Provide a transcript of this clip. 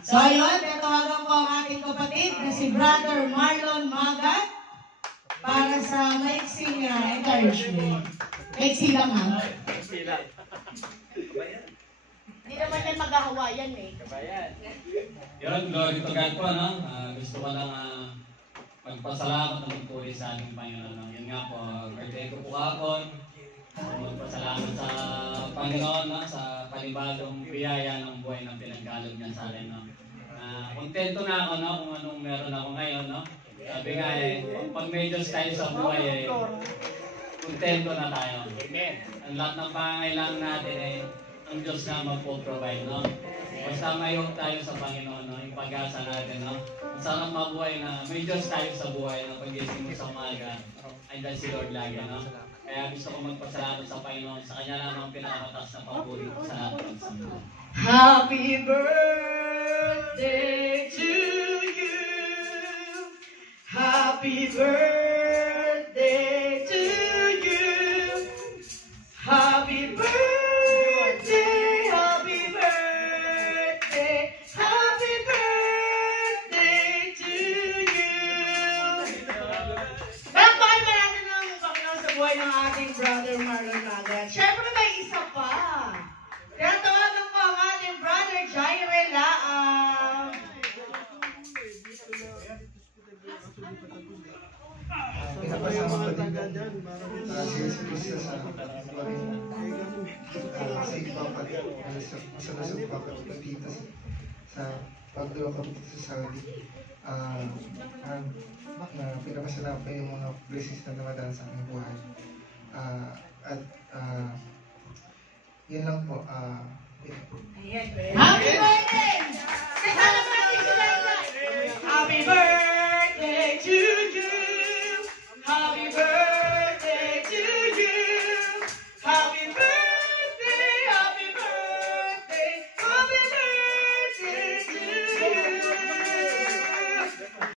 So ayun, tatawagan ko ang ating kapatid na si Brother Marlon Magat para sa maiksing encouragement. Maiksi lang ha. Hindi naman yan mag-Hawayan eh. Yun, glory to God po, no? Gusto ko lang magpasalamat ng magpuri sa ating Panginoon. No? Yun nga po, birthday ko po kapon. Magpasalamat sa Panginoon, no? Sa panibagong biyaya ng buhay na pinagkalog niya sa akin. No? Kontento na ako, no? Kung anong meron ako ngayon. No? Sabi nga pag may Diyos tayo sa buhay, kontento na tayo. Amen. Ang lahat ng pangangailangan natin ang Diyos na magpo-provide, no? Basta mayroon tayo sa Panginoon, no? Yung pag-asa natin, no? Sana mabuhay na may Diyos tayo sa buhay na pag-ising mo sa umaga. Andyan si Lord lagi, no? Kaya gusto ko magpasalamat sa Panginoon. Sa Kanya lamang pinakamatas na papuri sa lahat ng mundo. Happy birthday to you. Happy birthday to you. Happy birthday, happy birthday, happy birthday to you. Bakbakan ba natin ang Panginoon sa buhay ng ating Brother Marlon Magat? Siyempre may isa pa. Kaya tawagan ko ang ating Brother Jaire Laang. Pinapasama ko din si Jesus Cristo sa masalasog papatutita sa pagdula ko dito sa Saudi. Pinapasalamat ko yung mga blessings na dumadaan sa aming buhay. Yun lang po. Happy birthday!